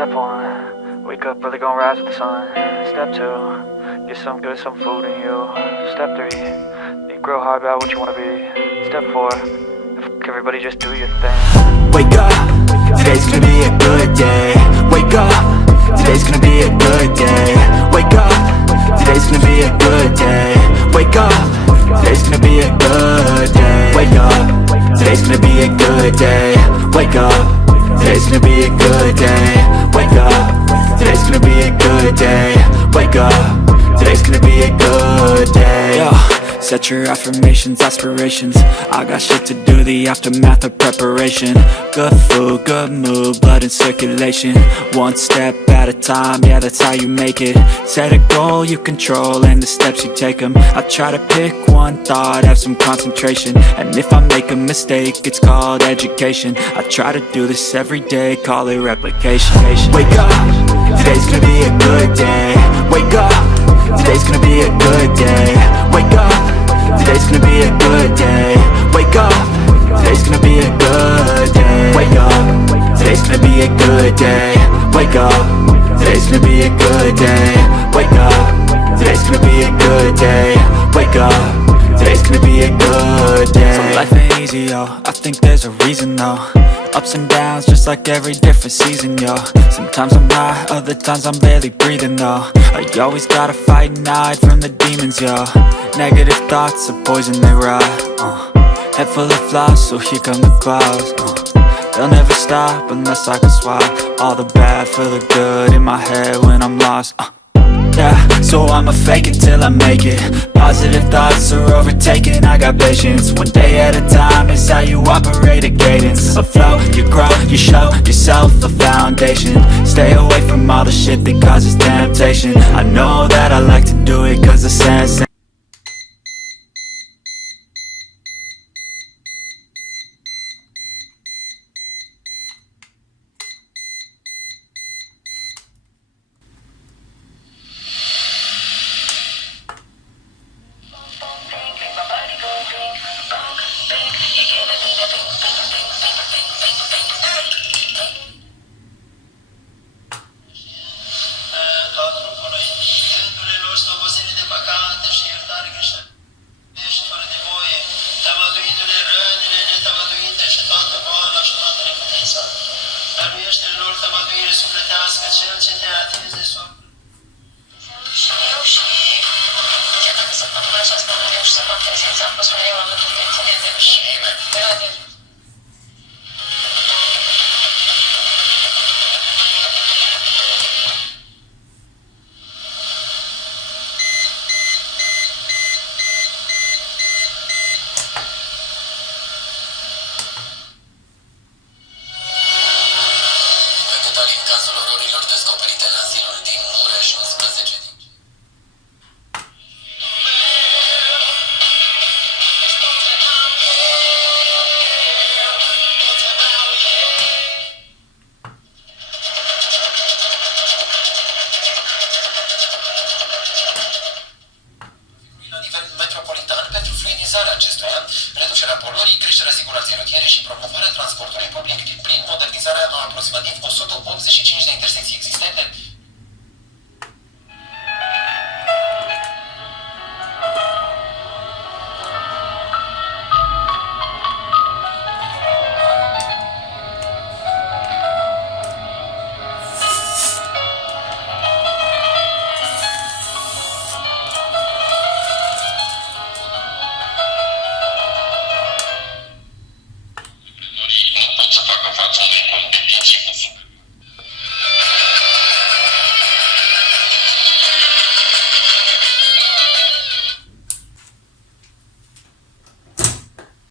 Step 1, wake up early, gonna rise with the sun. Step 2, get some good, some food in you. Step 3, you grow hard about what you wanna be. Step 4, everybody just do your thing. Wake up, today's gonna be a good day. Wake up, today's gonna be a good day. Wake up, today's gonna be a good day. Wake up, today's gonna be a good day. Wake up, today's gonna be a good day. Wake up, today's gonna be a good day. Wake up, today's gonna be a good day. Wake up, today's gonna be a good day. Yo, set your affirmations, aspirations. I got shit to do, the aftermath of preparation. Good food, good mood, blood in circulation. One step at a time, yeah, that's how you make it. Set a goal you control and the steps you take them. I try to pick one thought, have some concentration. And if I make a mistake, it's called education. I try to do this every day, call it replication. Wake up, today's gonna be a good day. Wake up, today's gonna be a good day. Wake up, today's gonna be a good day. Wake up, today's gonna be a good day. Wake up, today's gonna be a good day. Wake up, today's gonna be a good day. Wake up, today's gonna be a good day. Wake up, today's gonna be a good day. So life ain't easy, yo, I think there's a reason though. Ups and downs, just like every different season, yo. Sometimes I'm high, other times I'm barely breathing, though. I always gotta fight and hide from the demons, yo. Negative thoughts are poison, they ride, Head full of flies, so here come the clouds, They'll never stop unless I can swap all the bad for the good in my head when I'm lost, Yeah, so I'ma fake it till I make it. Positive thoughts are overtaken, I got patience. One day at a time is how you operate a cadence. A flow, you grow, you show yourself a foundation. Stay away from all the shit that causes temptation. I know that I like to do it cause the sense.